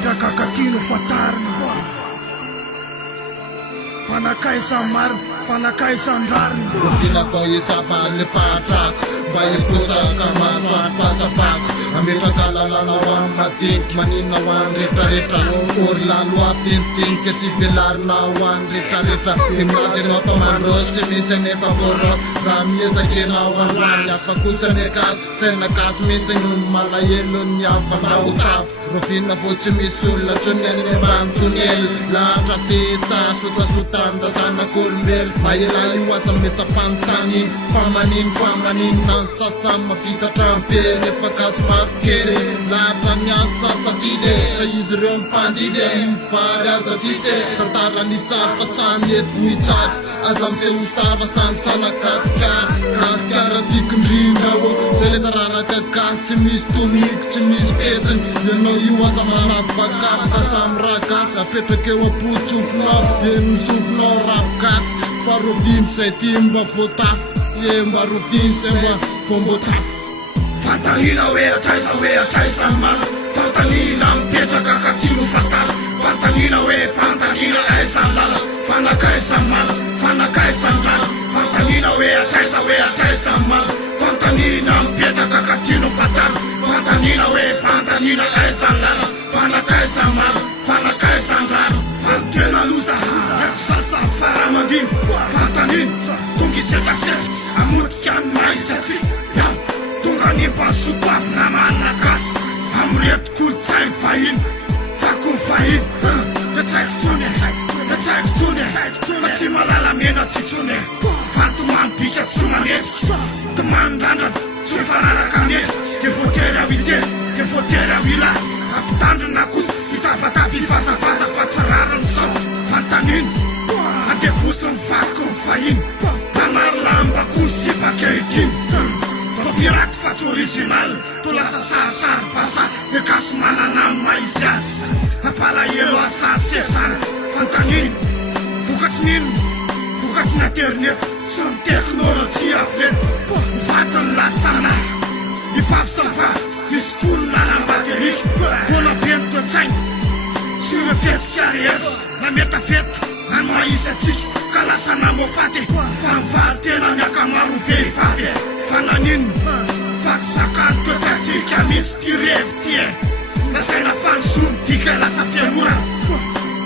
mipetraka kakino fatarina fanakaisan-marina fanakaisan-drarina Pinako isapan fatra Bayi pusaka maswat pasafak Amitra lalana wan matik manina wan rita rita Urla lua pinting kecipilar na wan rita rita Imrasi no pamandos cimise ne favoro Ramye sakina wan wanya pakusa ne kas Sena kas mincing malayelun ya fanrautaf Rufina voce misula chunene bantunel La trafisa suta sutanda sana kulmel Mayela iwasa meta pantani Famanin Sasama fita trampele fakas markere Latanya sasa vide Sa izrem pandide Fara za tise Tatara ni tsar Fatsamiet vui chat Azam se ustava sam sana kaskar Kaskar atikun ringawo Seletarana ka kas Cimis tumik cimis peten Yeno iwasa mana fakap Kasam rakas Apetreke wa puchufno Yen sufno rapkas Farovin se timba fotaf Yemba rufin semba fombotaf Fantalina we atraisa mal Fantalina mipetraka kakino fatal Fantalina we fantalina aisan lala Fanakaisan mal fanakaisan-drala Fantalina we atraisa mal Fantalina mipetraka kakino fatal Fantalina we fantalina aisan lala Fanakaisan mal fanakaisan-drala Fantena lusa sasa faramandin Fantalina tongi setrasetra amotika maisatsi Tonga ni pasupaf na malakas Amreto kolotsainy fahiny Fako fahiny Datsaiko tsony Fa tsy malala mena tsy tsony Fantomany bika tsy manendrika Tomandrandra tsy fanaraka mendrika Ke votery awiteny Ke votery awilas Ampitandrina kosa Itapatapy fasafasa fa tsararany sao Fantaniny Adevosiny fako fahiny Panary lamba kosa pakehitiny Pirate fatsy original To lasa sarsary fasa Ekaso manana maizy azy Apalahelo asady sesana Fantaniny Vokatry nino Vokatry ny internet Sy ny teknôlôjia avleto Vatany lasana Ifavy sy mivavy Iskolo lalam-baterika Vona beny toe-tsainy Sy ireo fetsika rehetra Na meta feta Any maisatsika Ka lasa namofaty Fa mivary tena miaka maro vehivavy Fananino Faty sakany toe-tsatsika mihitsy ty revy ty Nasaina fanosony tika lasa fiamorana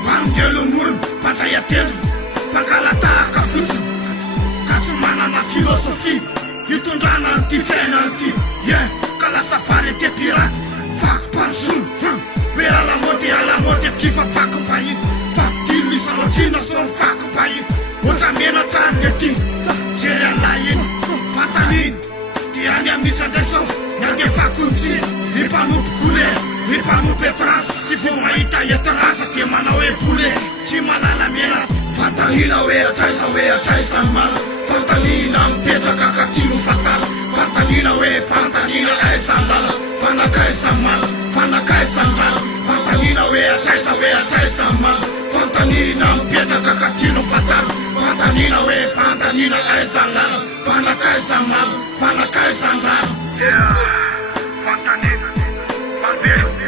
Vangelomorona Mpandray atendrona Mpangalatahaka fotsiny Ka tsy manana filosofia Hitondrana an'ty fiainana ty Ka lasa varieté pirate Fako mpanosony Hoe alamoty Kifa fako mpahiny Fafitilo isanotrina So fako mpahiny Otra mena trany ty Jery an'lahiny Fantaniny Dia any amisandray sao Nande fakontsy Ipanompo couleur Ipanompo etrasa Ty vo mahita etrasa Dia manao e poulet Tsy malala mena Fantalina hoe atraisa mal Fantalina mipetraka kakino fatala Fantalina hoe fantalina aisan lala Fanakaisan mal Fanakaisan-drala Fantalina hoe atraisa mal Fantalina mipetraka kakino fatala Fantalina hoe fantalina aisan lala Fanakaisan mal Fanakaisan-drala Fantalina Malbe